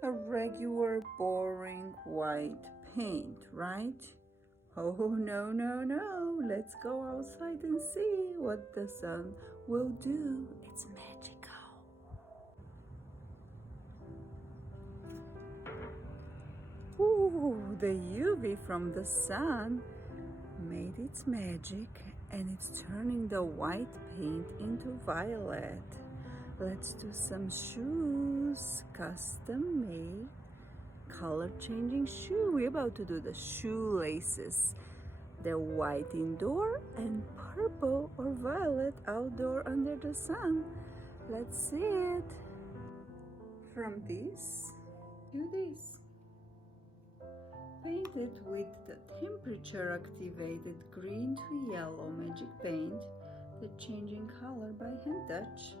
A regular boring white paint, right? Oh, no, no, no. Let's go outside and see what the sun will do. It's magical. Ooh, the UV from the sun made its magic and it's turning the white paint into violet. Let's do some shoes, custom made, color changing shoe. We're about to do the shoelaces. They're white indoor and purple or violet outdoor under the sun. Let's see it. From this to this. Painted with the temperature activated green to yellow magic paint, the changing color by hand touch.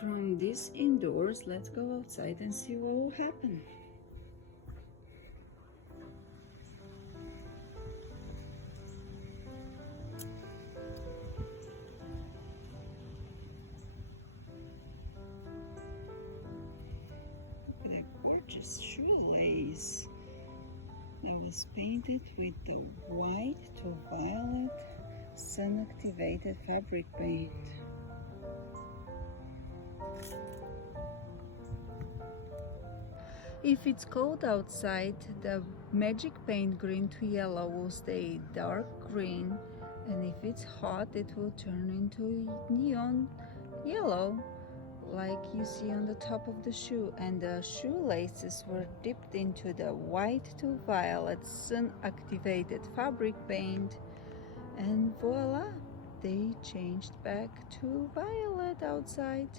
From this indoors, let's go outside and see what will happen. Look at that gorgeous shoelace. It was painted with the white to violet sun-activated fabric paint. If it's cold outside, the magic paint green to yellow will stay dark green, and if it's hot, it will turn into neon yellow, like you see on the top of the shoe. And the shoelaces were dipped into the white to violet sun-activated fabric paint, and voila, they changed back to violet outside.